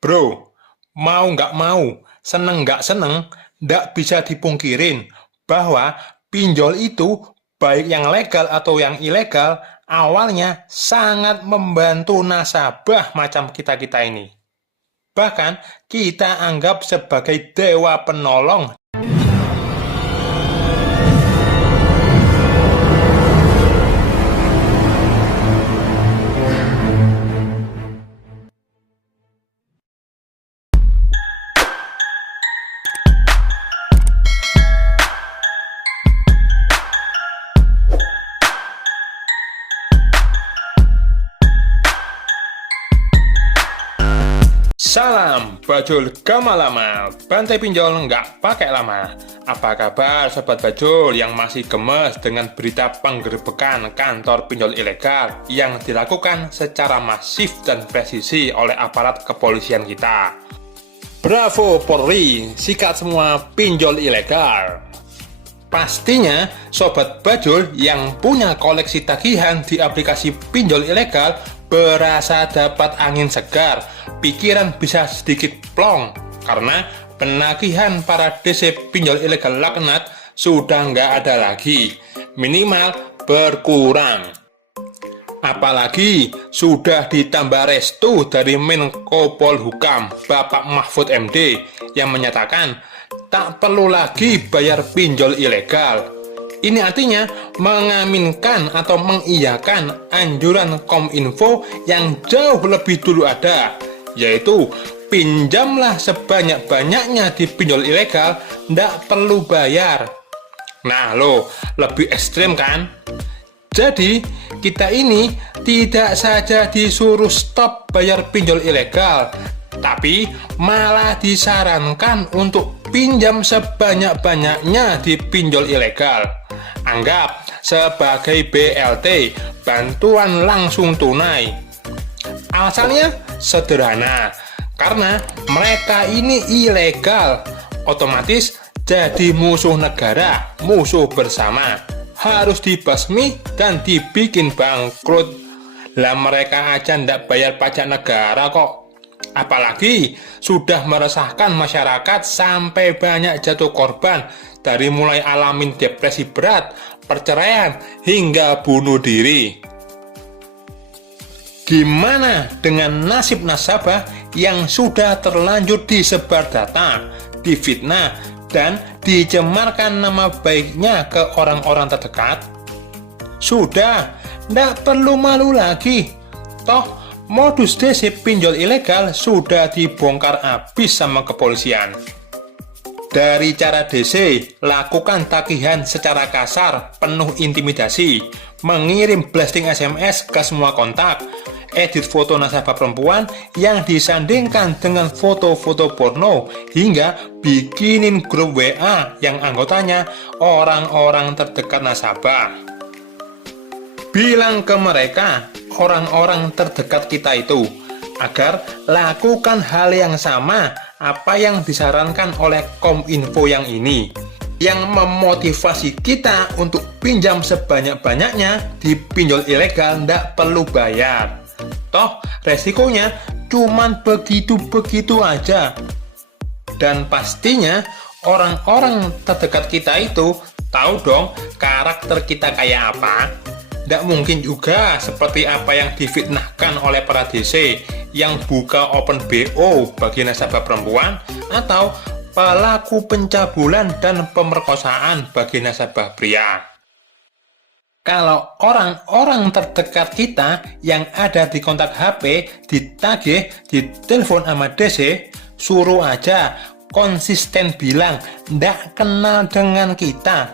Bro, mau nggak mau, seneng nggak seneng, nggak bisa dipungkirin bahwa pinjol itu, baik yang legal atau yang ilegal, awalnya sangat membantu nasabah macam kita-kita ini. Bahkan kita anggap sebagai dewa penolong. Salam bajul gama lama, bantai pinjol nggak pakai lama. Apa kabar sobat bajul yang masih gemes dengan berita penggerebekan kantor pinjol ilegal yang dilakukan secara masif dan presisi oleh aparat kepolisian kita? Bravo Polri, sikat semua pinjol ilegal. Pastinya sobat bajul yang punya koleksi tagihan di aplikasi pinjol ilegal berasa dapat angin segar, pikiran bisa sedikit plong karena penagihan para DC pinjol ilegal laknat sudah nggak ada lagi, minimal berkurang. Apalagi sudah ditambah restu dari Menko Polhukam Bapak Mahfud MD yang menyatakan tak perlu lagi bayar pinjol ilegal. Ini artinya mengaminkan atau mengiyakan anjuran Kominfo yang jauh lebih dulu ada, yaitu pinjamlah sebanyak-banyaknya di pinjol ilegal, ndak perlu bayar. Nah loh, lebih ekstrim kan? Jadi kita ini tidak saja disuruh stop bayar pinjol ilegal, tapi malah disarankan untuk pinjam sebanyak-banyaknya di pinjol ilegal. Anggap sebagai BLT, bantuan langsung tunai. Alasannya sederhana, karena mereka ini ilegal, otomatis jadi musuh negara, musuh bersama, harus dibasmi dan dibikin bangkrut. Lah mereka aja ndak bayar pajak negara kok. Apalagi sudah meresahkan masyarakat sampai banyak jatuh korban, dari mulai alamin depresi berat, perceraian, hingga bunuh diri. Gimana dengan nasib nasabah yang sudah terlanjur disebar data, difitnah, dan dicemarkan nama baiknya ke orang-orang terdekat? Sudah, ndak perlu malu lagi. Toh, modus DC pinjol ilegal sudah dibongkar habis sama kepolisian. Dari cara DC, lakukan tagihan secara kasar, penuh intimidasi, mengirim blasting SMS ke semua kontak, edit foto nasabah perempuan yang disandingkan dengan foto-foto porno, hingga bikinin grup WA yang anggotanya orang-orang terdekat nasabah. Bilang ke mereka, orang-orang terdekat kita itu, agar lakukan hal yang sama apa yang disarankan oleh Kominfo yang ini, yang memotivasi kita untuk pinjam sebanyak-banyaknya di pinjol ilegal, ndak perlu bayar. Toh resikonya cuman begitu-begitu aja. Dan pastinya orang-orang terdekat kita itu tahu dong karakter kita kayak apa. Tidak mungkin juga seperti apa yang difitnahkan oleh para DC yang buka open BO bagi nasabah perempuan, atau pelaku pencabulan dan pemerkosaan bagi nasabah pria. Kalau orang-orang terdekat kita yang ada di kontak HP ditagih, ditelepon sama DC, suruh aja konsisten bilang ndak kenal dengan kita.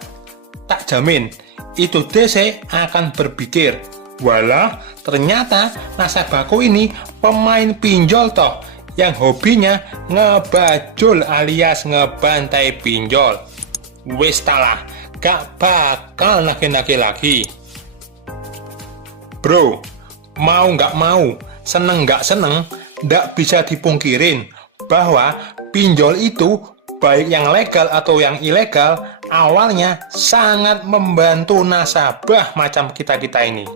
Tak jamin itu DC akan berpikir, walah ternyata nasabahku ini pemain pinjol toh, yang hobinya ngebajul alias ngebantai pinjol. Wis talah, gak bakal nagih-nagih lagi. Bro, mau nggak mau, seneng nggak seneng, nggak bisa dipungkirin bahwa pinjol itu, baik yang legal atau yang ilegal, awalnya sangat membantu nasabah macam kita-kita ini.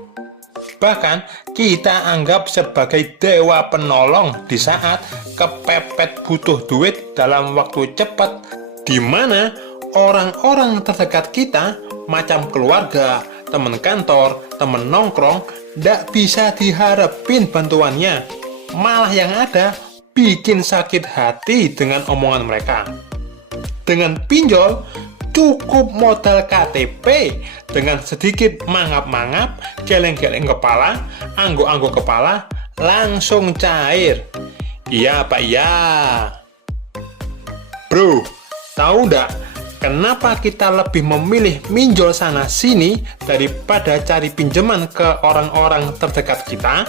Bahkan kita anggap sebagai dewa penolong di saat kepepet butuh duit dalam waktu cepat, di mana orang-orang terdekat kita macam keluarga, teman kantor, teman nongkrong tidak bisa diharapin bantuannya. Malah yang ada bikin sakit hati dengan omongan mereka. Dengan pinjol, cukup modal KTP, dengan sedikit mangap-mangap, geleng-geleng kepala, angguk-angguk kepala, langsung cair. Iya Pak, iya. Bro, tahu nggak kenapa kita lebih memilih minjol sana-sini daripada cari pinjaman ke orang-orang terdekat kita?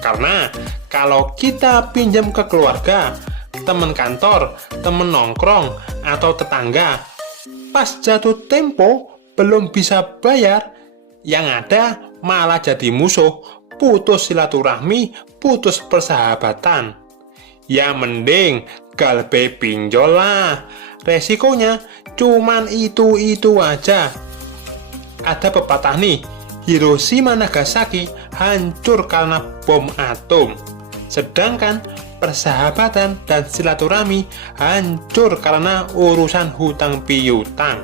Karena kalau kita pinjam ke keluarga, teman kantor, teman nongkrong, atau tetangga, pas jatuh tempo belum bisa bayar, yang ada malah jadi musuh, putus silaturahmi, putus persahabatan. Ya mending galbe pinjol lah, resikonya cuman itu-itu aja. Ada pepatah nih, Hiroshima Nagasaki hancur karena bom atom, sedangkan persahabatan dan silaturahmi hancur karena urusan hutang piutang.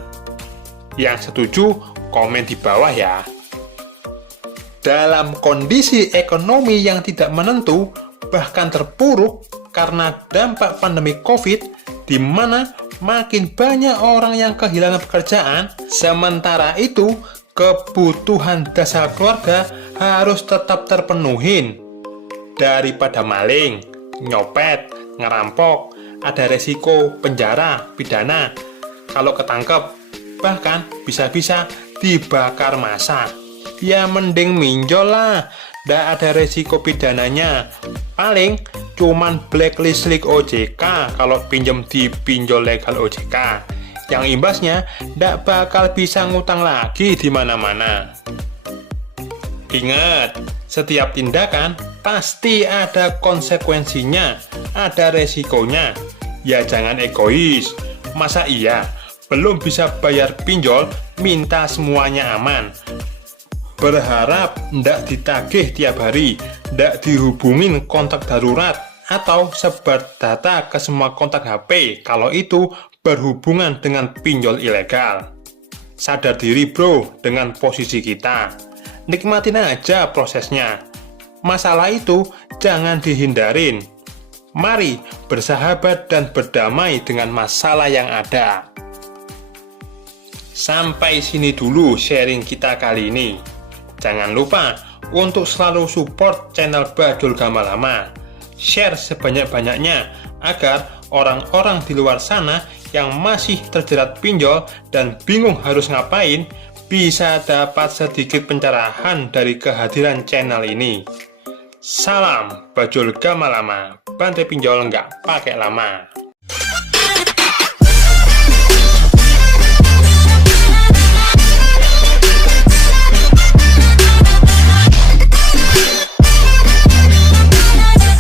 Yang setuju komen di bawah ya. Dalam kondisi ekonomi yang tidak menentu, bahkan terpuruk karena dampak pandemi COVID, di mana makin banyak orang yang kehilangan pekerjaan, sementara itu kebutuhan dasar keluarga harus tetap terpenuhin. Daripada maling, nyopet, ngerampok, ada resiko penjara, pidana. Kalau ketangkep, bahkan bisa-bisa dibakar massa. Ya mending minjol lah, ndak ada resiko pidananya. Paling cuman blacklist OJK kalau pinjam di pinjol legal OJK. Yang imbasnya ndak bakal bisa ngutang lagi di mana-mana. Ingat, setiap tindakan pasti ada konsekuensinya, ada resikonya. Ya jangan egois. Masa iya belum bisa bayar pinjol minta semuanya aman? Berharap ndak ditagih tiap hari, ndak dihubungin kontak darurat, atau sebar data ke semua kontak HP kalau itu berhubungan dengan pinjol ilegal. Sadar diri bro dengan posisi kita. Nikmatin aja prosesnya. Masalah itu jangan dihindarin. Mari bersahabat dan berdamai dengan masalah yang ada. Sampai sini dulu sharing kita kali ini. Jangan lupa untuk selalu support channel Bajul Gamalama. Share sebanyak-banyaknya agar orang-orang di luar sana yang masih terjerat pinjol dan bingung harus ngapain bisa dapat sedikit pencerahan dari kehadiran channel ini. Salam Bajul Gamalama, bantai pinjol nggak pakai lama.